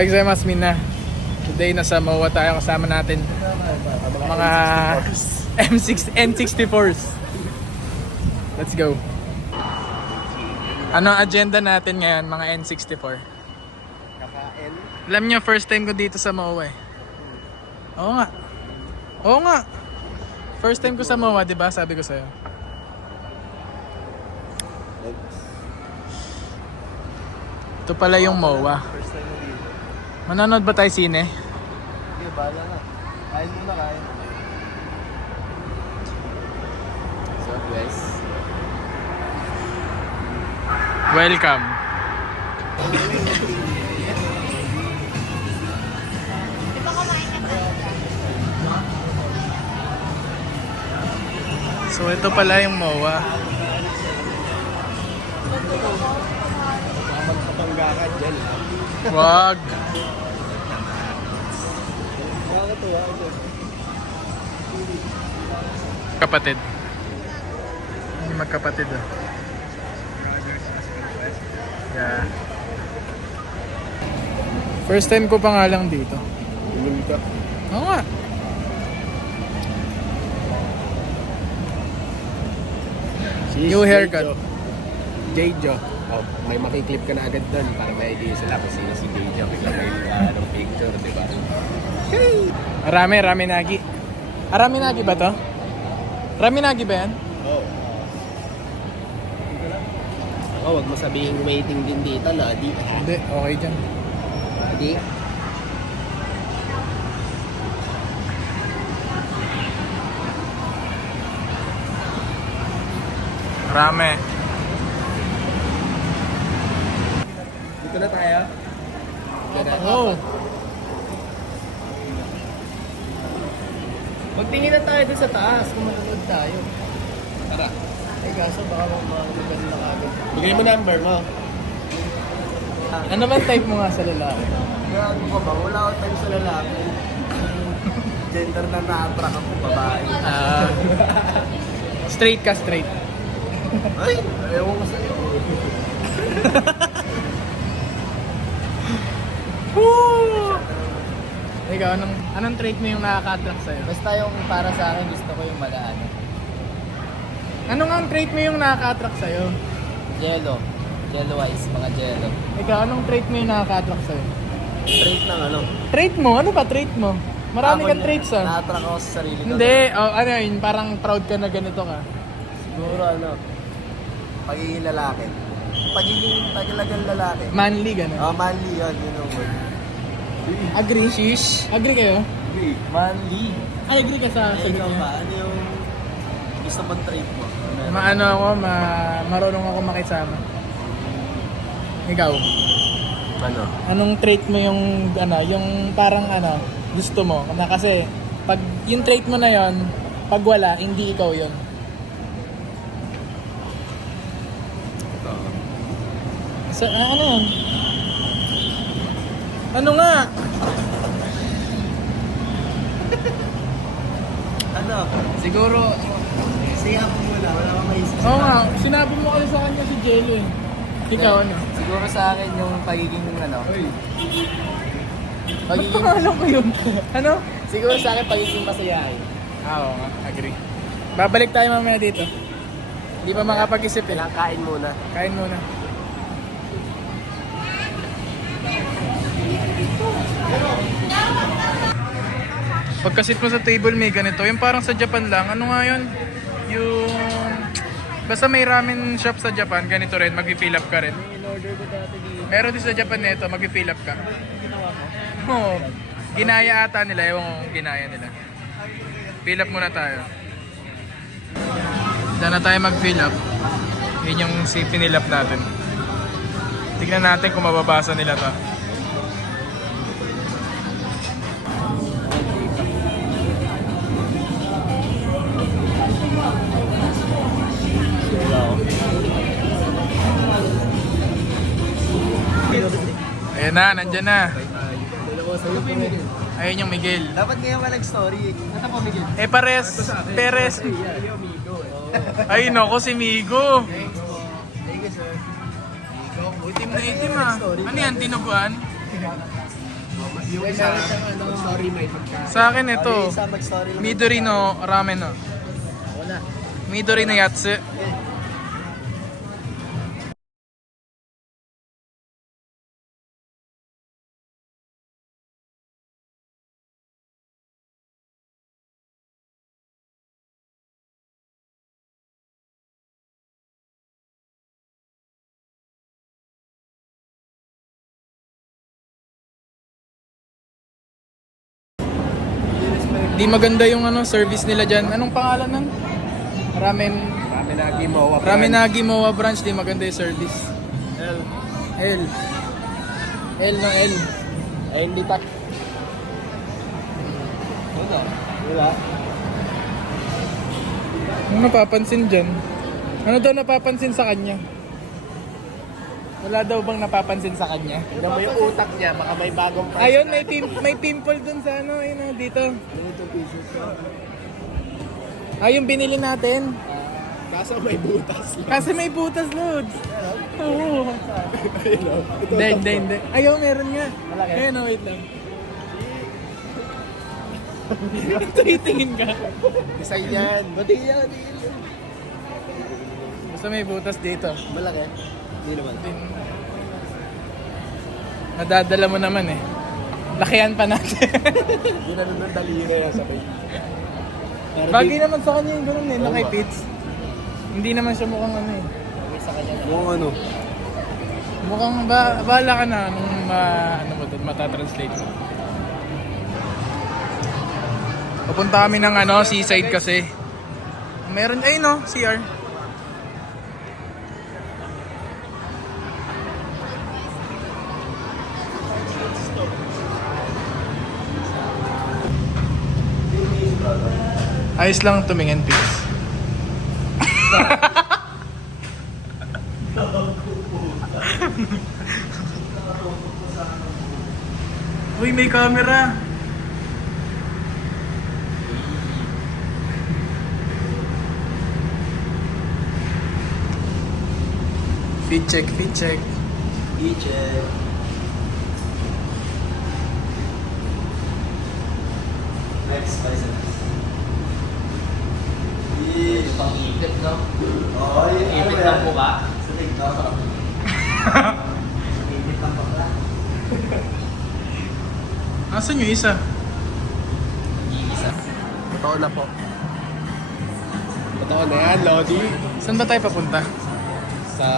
Hi gozaimasu minna. Today nasa MOA tayo, kasama natin mga N64s. Let's go. Ano ang agenda natin ngayon mga N64? Kakain. Alam nyo, first time ko dito sa MOA eh. Oo nga. Oo nga. First time ko sa MOA, di ba? Sabi ko sa'yo. Ito pala yung MOA. First time mo dito. Manonood ba tayo sine? Sige, bahala na. Kain muna, kain. So guys, Welcome. So ito pala yung MOA. magpapangga ka dyan. Wag. Nakakatuwa dyan. Kapatid. Hindi magkapatid ah. Yeah. First time ko pa nga lang dito. Inom ka. Oo nga. New haircut. Jayjo. Oh, may makiklip ka na agad doon para may idea sila kung sino si Jayjo. Bigla may picture, di ba? Raminagi. Raminagi ba to? Raminagi ba yan? Oo. Oh, wag mo sabihin waiting din dito, Lodi. Hindi, okay dyan. Lodi. Rame. Dito na tayo. Oh. Magtingin na tayo doon sa taas kung manonood tayo. Tara. Ay kaso baka magagano na kagad. Bigay mo number mo. Ano man type mo nga sa lalaki? Gago ka ba? Wala akong time sa lalaki. Gender na na-attract ako, babae. Straight ka, straight. Ay! Ayaw ko sa'yo. Woo! Ikaw, anong trait mo yung nakaka-attract sa'yo? Basta yung para sa akin, gusto ko yung magaan. Ano nga ang trait mo yung nakaka-attract sa'yo? Jello. Jello eyes, mga jello. Ikaw, anong trait mo yung nakaka-attract sa'yo? Straight lang ano? Trait mo? Ano ba trait mo? Marami kang traits ah. Na-attract ako sa sarili ko. Hindi, oh, ano yun, parang proud ka na ganito ka. Siguro ano, pagiging lalaki. Pagiging tagalagang lalaki. Manly, gano'n. Oh, manly yun, yun ang word. Agree, shish? Agree kayo? Manly. Ay, agree ka sa sagot Ikaw niya. ba? Ano yung gusto mong trait mo? Maano ako, marunong ako makisama. Ikaw, Ano? anong trait mo yung, yung parang gusto mo? Kasi, pag yung trait mo na yon, pag wala, hindi ikaw yon. Sa, ano yun? Ano nga? Ano? Siguro, siya po muna. Wala kang maisip. Oo nga, sinabi mo kasi sa kanya si Jello eh. Ikaw ano? Siguro sa akin yung pagiging Ba't pangalan ko yun? Ano? Siguro sa akin pagiging masayahin. Oo nga, agree. Babalik tayo mamaya dito. Hindi pa makapag-isip eh. Kailangan kain muna. Kain muna. Pagkasit mo sa table may ganito. Yung parang sa Japan lang. Ano nga yun? Yung... Basta may ramen shop sa Japan, ganito rin. Mag-fill up ka rin. In-order ko dati dito. Meron din sa Japan nito, mag-fill up ka. Ginawa ko. Oo. Ginaya ata nila. Ewan ko kung ginaya nila. Fill up muna tayo. Diyan na tayo mag-fill up. Yun yung fill up natin. Tignan natin kung mababasa nila to. Ayan na, nandyan na. Dalawa sa'yo po. Ayun yung Miguel. Dapat ngayon walang story. Ano po, Miguel? Perez. Ay, nako si Migo. Thank you, sir. Itim na itim ah. Ano yan, tinuguan? Yung May isa. meron siyang story may pagka. Sa akin ito, Isa mag-story lang. Midori no ramen no. Ako na. Midori no yatsu. Di maganda yung ano service nila diyan. Anong pangalan nun? Ramenagi mo. Ramenagi Moa branch, di maganda yung service. L. L. L no L. Ay, hindi tak. Ano? Wala. Ano napapansin dyan? Ano daw napapansin sa kanya? Wala daw bang napapansin sa kanya? Tignan mo yung utak niya, baka may bagong price. Ayun, may pimple dun sa ano, ayun oh, dito. Ganito pieces ko. Yung binili natin. Kaso may butas lang. Kasi may butas, Lods. Oo. Ayun o. Hindi. Ayaw, meron nga. Malaki? Ayun, oh, wait lang. Titingin ka. Design yan. Bati yan. Basta may butas dito. Malaki. Hindi naman. Nadadala mo naman eh. Lakihan pa natin. Hindi na nung daliri yan sa pay. Bagay naman sa kanya yung gano'n eh, Oo na kay nga. Pitts. Hindi naman siya mukhang ano eh. Sa kanya na. Kung ano. Mukhang bahala ka na nung ano mo doon, matatranslate mo. Papunta kami ng ano, seaside kasi. Meron, ayun no, CR. Ayos lang tumingin, Pitts. Uy, may camera. Feed check, feed check. Teacher. Next, license. Yung pang-ipit, no? Oo, yung ipit ng buka. Sa TikTok. Ipit ng bakla. Asan yung isa? Iisa. Totoo na po. Totoo na yan, Lodi. Saan ba tayo papunta? Sa...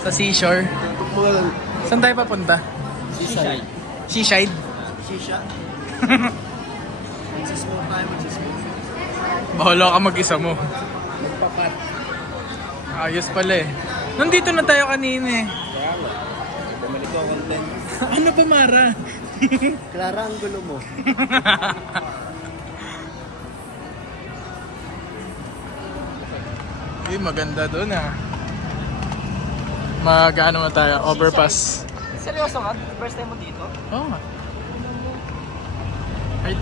Sa seashore? Tutok mo lang. Saan tayo papunta? Sisay. Seaside? Shisha. Magsismoke tayo, magsismoke. Bahala ka mag-isa mo. Magpapat. Ayos pala eh. Nandito na tayo kanina eh. Kaya nga. Bumalik ko ang content. Ano ba, Mara? Clara ang gulo mo. Uy, maganda doon ah. Mag-ano na tayo, overpass. Seryoso ka? First time mo dito? Oo nga.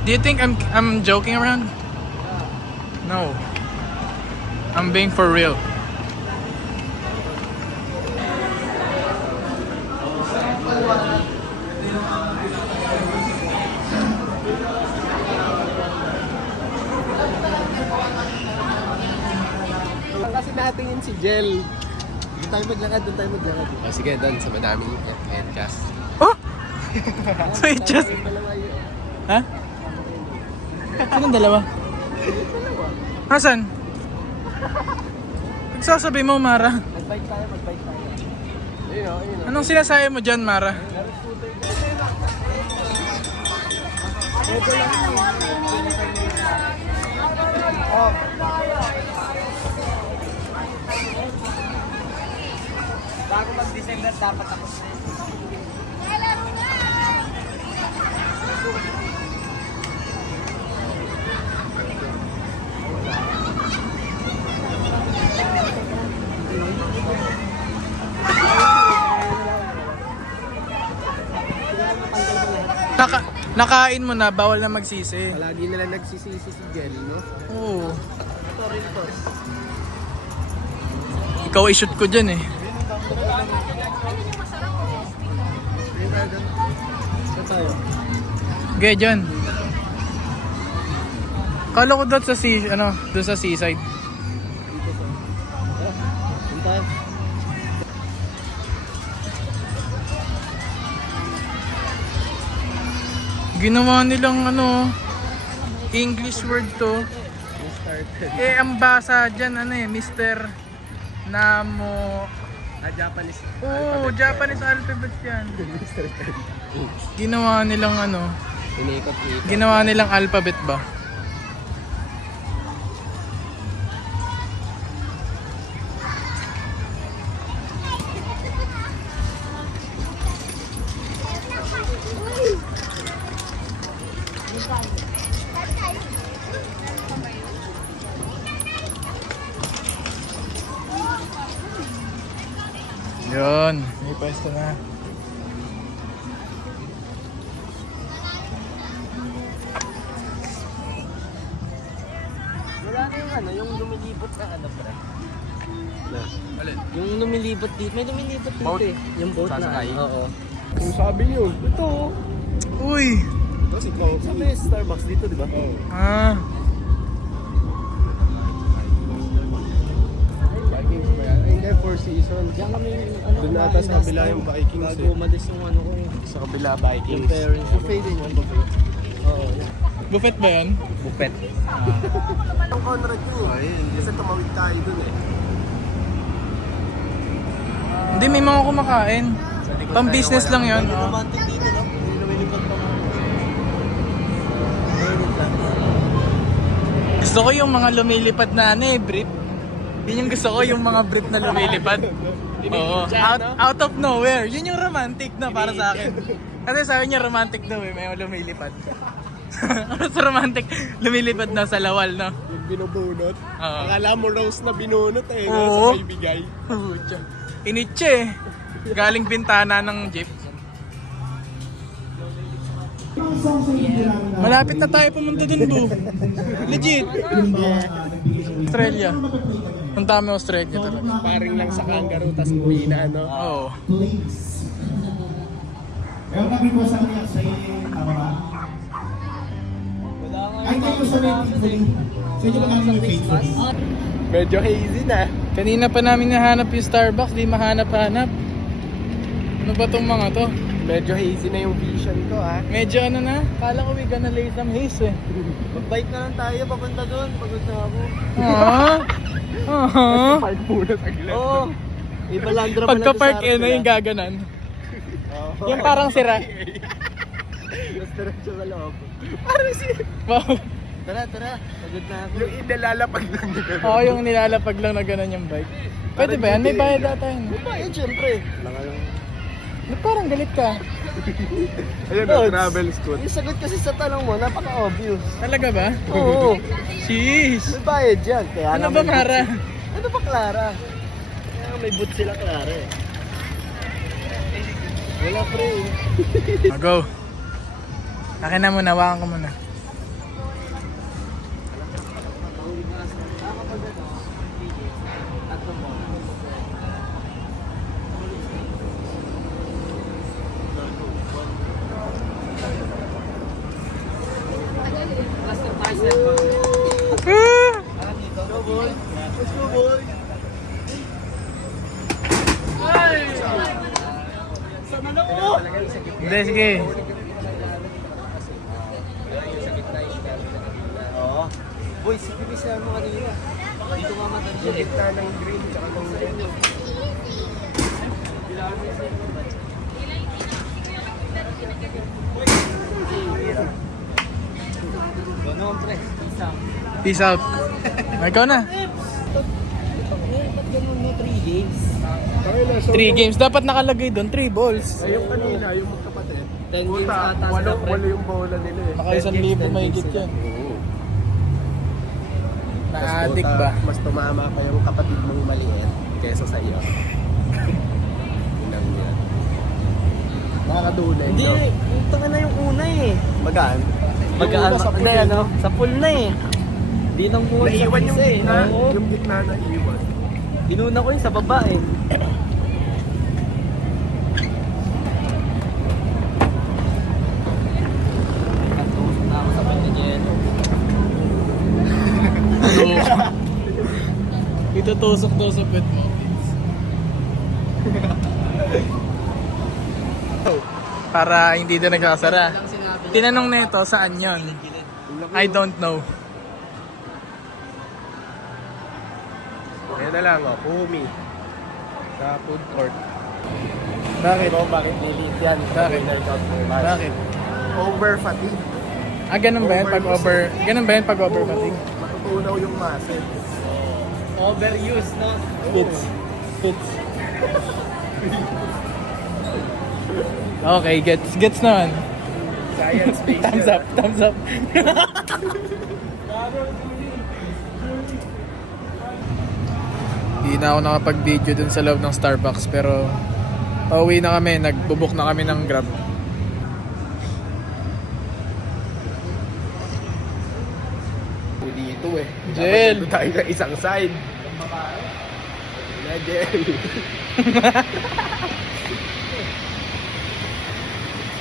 Do you think I'm joking around? No. I'm being for real. Kasi natin yun si Jel. Doon tayo maglakad, doon tayo maglakad. Oh, sige, doon sa madaming headcast. Oh! So it just... Dalawa yun. Ha? Sinong dalawa? Hasan? Nagsasabi mo, Mara? Mag-bike tayo, mag-bike tayo. Ayun o, ayun o. Anong sinasabi mo dyan, Mara? Bago mag-December, dapat tapos na yun. Nakain mo na, bawal na magsisi. Palagi nila nagsisisi si Jel, no? Oo. Ikaw i-shoot ko dyan eh. tayo. Okay, dyan. Kala ko doon sa doon sa seaside. Dito sa. Punta. Ginawa nilang English word to. Eh, ang basa dyan, Mr. Namo. Japanese. Oo, Japanese alphabet yan. Ginawa nilang Iniikot-ikot. ginawa nilang alphabet ba? Yun, may pwesto na. Wala na yung lumilibot na pre. Na. Alin? Yung lumilibot dito. May lumilibot dito Boat? eh. Yung boat Sasakay? na. Oo. Kung sabi niyo, ito. Uy! Ito si Kong. Sabi Starbucks dito, di ba? Oo. Ah, Vikings ba yan? Ay, hindi, Four Seasons. Diyan kami Doon ata sa kabila yung Vikings Bago eh. umalis yung ko. Sa kabila, Yung Vikings. parents. Buffet din yung buffet. Oo. buffet ba yan? Buffet. Yung Conrad yun eh. Kasi tumawid tayo dun eh. Hindi, may mga kumakain. Pang business lang yun. May Oh. romantic dito no? May lumilipad pa mga. Meron lang. Gusto ko yung mga lumilipad na brief. Yun yung gusto ko, yung mga brief na lumilipad. Oo. Out of nowhere. Yun yung romantic na para sa akin. Kasi sabi niya romantic daw may mga lumilipad. Ano sa romantic? Lumilipad na sa lawal, no? Yung binubunot. Oo. Akala mo rose na binunot eh. Oo. No? Sa may bigay. Initche eh. Galing bintana ng jeep. Malapit na tayo pumunta dun, Bu. Legit. Australia. Punta kami Australia talaga. Paring lang sa kangaroo, tas uwi na ano. Oo. Meron kami po sa kanya sa tama ba? Wala nga. Ay, kayo sa rin. Sa inyo ba kami yung face mask? Medyo hazy na. Kanina pa namin nahanap yung Starbucks, di mahanap-hanap. Ano ba tong mga to? Medyo hazy na yung vision ko ah. Medyo na, kala ko we gonna lay some haze eh. Mag-bike na lang tayo papunta doon. Pagod na ako. Park muna saglit. Oo. Ibalandra Pagka-park yung gaganan. Yung parang sira. Diretso sa loob. Wow. Tara. Pagod na ako. Yung inalalapag lang nito. Oo, yung nilalapag lang na ganun yung bike. Pwede ba yan? May bayad ata yun. Bayad syempre. Ba't parang galit ka? Ayun Lods. travel scoot. Yung sagot kasi sa tanong mo, napaka-obvious. Talaga ba? Oo. Jeez. May bayad yan. Kaya Ano nga ba, may Mara? boot Ano ba, Clara? Kaya nga may boot sila, Clara eh. Wala pre. Go. Akin na muna, hawakan ko muna. Go boy. Let's go boy. Sama na ko. Hindi, sige. Oo. Boy, sige bisa mo kanina. Dito nga matanda Yung gitna ng green tsaka ng red. Ganoon pre. Isa. Peace out. Ikaw na. Ba't ganun mo 3 games? Okay na, so 3 games. Dapat nakalagay doon, 3 balls. Ay, yung kanina, yung magkapatid. 10 games Puta, ata sila pre. walo yung bola nila eh. Naka 1,000 mahigit yan. Oo. Na-addict Puta, ba? Mas tumama pa yung kapatid mong maliit kesa sa iyo. Yun lang yan. Nakakadulay. Hindi, no? tanga na yung una eh. Magaan. Magaan. Yung una sa Hindi pool, ano, sa pool na eh. Di lang buwan sa Naiwan yung pizza eh. gitna. Oo. Yung gitna na iwan. Inuna ko yung sa baba eh. Itutusok-tusok with muffins. Para hindi din nagsasara. Tinanong nito saan yon. I don't know. Ayan na lang, Kumi. Sa food court. Bakit? Ito, bakit nilit yan? Bakit? Workout mo. Bakit? Over fatigue. Ganun ba yan pag over fatigue? Matutunaw yung muscle. Overuse, no? Fits. Okay, gets naman. Science-based Thumbs up, thumbs up. Hindi na ako nakapag-video dun sa loob ng Starbucks pero pauwi na kami, nagbubuk na kami ng Grab. Dito eh. Jel! Dapat tayo sa isang side. Na, Jel.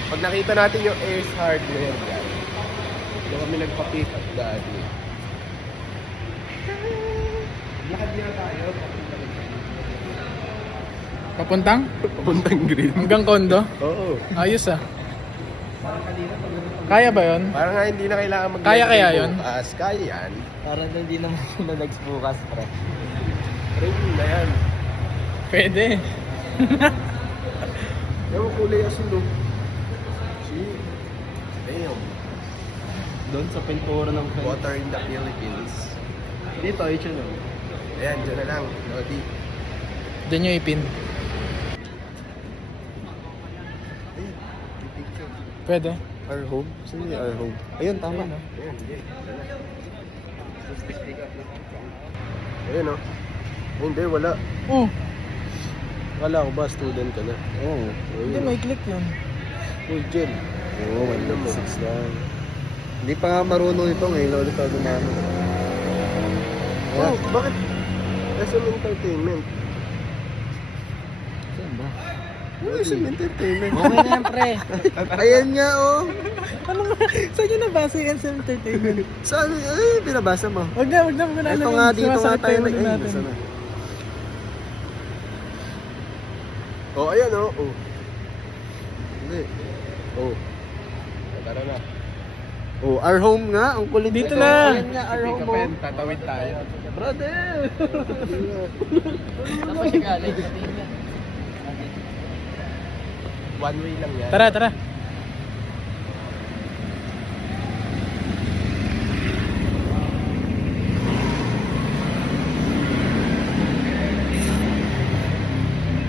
Pag nakita natin yung Ace Hardware, guys. Doon kami nagpa-pick up dati. Lakad niya tayo. Papuntang? Papuntang green. Hanggang kondo? Oo. Ayos ah. Kaya ba yon? Parang nga hindi na kailangan mag- Kaya kaya yun? Kaya yan. Parang hindi naman na bukas, pre. Ready na yan. Pwede. Yung kulay asin do. See? Damn. Doon sa pintura ng Water in the Philippines. Dito, ito no. Ayan, dyan na lang. Lodi. Diyan yung ipin. Ayun, yung picture. Pwede. Our home? Sino yung our home? Ayun, tama. Ayun, Ayan, hindi. Ayun o. Hindi, wala. Oh, Wala ko ba? Student ka na? Oo. hindi may click yun. Full gel. Oo, 1.6 lang. Hindi pa nga marunong ito ngayon. Ulit ako gumamit. Oh, bakit? SM Entertainment. Saan ba? SM Entertainment. Okay na yan, pre. Ayan nga, oh. Ano nga? Saan yun nabasa yung SM Entertainment? Saan? Ay, binabasa mo. Wag na, wag na Ito nga, dito nga tayo na nag-aim. natin. Sana. Oh, ayan, oh. Oh. Hindi. Oh. Tara na. Oh, our home nga. Ang kulit Dito nito. na. Ayan nga, our home mo. Tatawid tayo. Brother! Saan pa siya galing? One way lang yan. Tara, tara.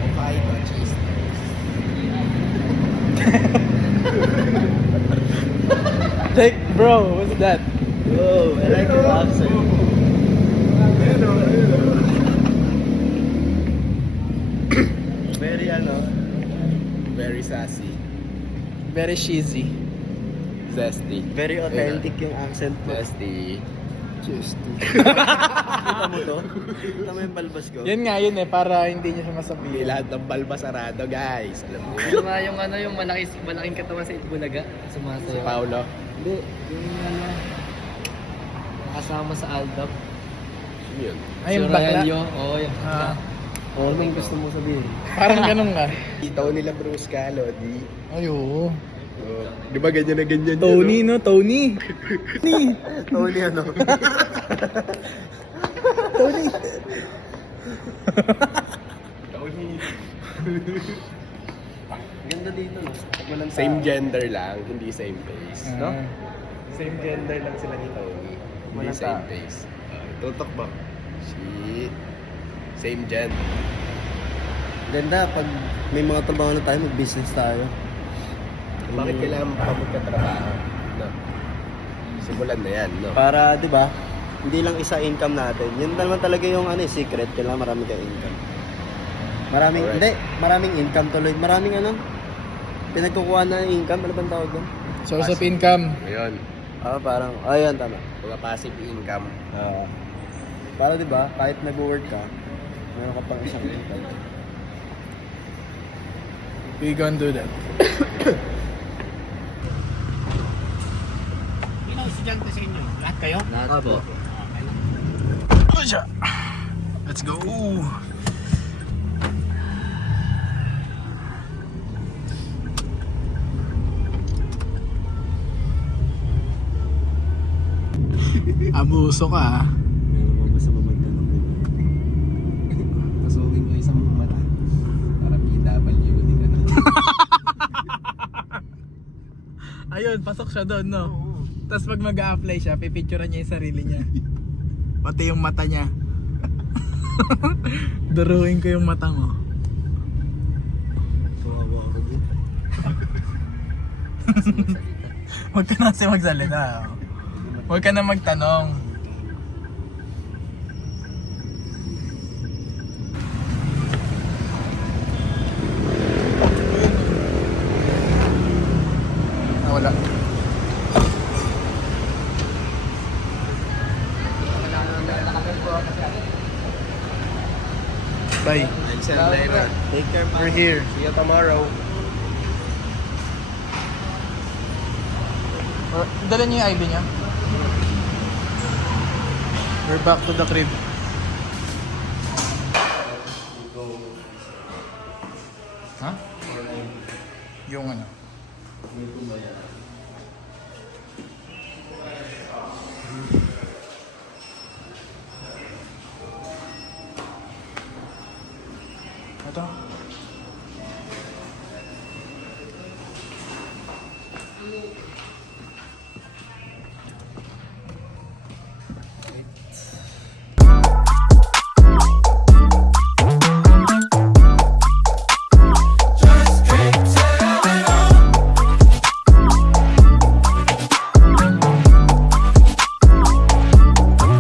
Okay, no cheese. Take, bro, what's that? Oh, I like your accent. Ayun, oh. Ayun, oh. Very Very sassy. Very cheesy. Zesty. very authentic yung accent mo. Zesty. Just Kita mo to? Kita mo yung balbas ko? Yan nga yun eh, para hindi niya siya Hindi masabihin. lahat ng balba sarado, guys. Alam mo. Ano nga yung yung malaking katawan sa Itbulaga? Si Sumasayaw. Paolo. Hindi, yung kasama sa Aldab. Sino yun? Ay, yung Si bakla. Aurelio, oo yun. Ah, Ano yung gusto mo sabihin? parang ganun nga. Itaw nila Bruce ka, Lodi. Ay, oo. Oh, di ba ganyan na ganyan Tony, yun? no? Tony. Tony. Tony ano? Tony. Tony. Ganda dito, no? Pag walang Same tao. gender lang, hindi same face. No? Ah. Same gender lang sila ni Tony. Hindi Walang same tao. face. Tutok ba? Shit. Same gen. Ganda, pag may mga trabaho na tayo, mag-business tayo. Bakit kailangan pa magkatrabaho? No? Simulan na yan, no? Para, di ba, hindi lang isa income natin. Yun naman talaga yung secret. Kailangan marami kang income. Alright. Maraming income tuloy. Maraming pinagkukuha na income. Ano bang tawag doon? Source of income. Ngayon, Parang, ayun, tama. mga passive income. Para di ba, kahit nag-work ka, meron ka pang isang income. We gonna do that. Ilang estudyante sa inyo? Lahat kayo? Lahat po. Usha. Let's go. Abuso ka ah. Meron mo masama magtanong ko. Pasukin ko isang mata. Para PWD ka na. Ayun, pasok siya doon, no? Tapos pag mag-a-apply siya, pipicturean niya yung sarili niya. Pati yung mata niya. Duruin ko yung mata mo. Kawawa ako dito. Huwag ka na kasi magsalita. Huwag ka na magtanong. Wala. Bye. I'll send later. Take care, We're here. See you tomorrow. Dala niyo yung ID niya. We're back to the crib. Ha? Yung ano?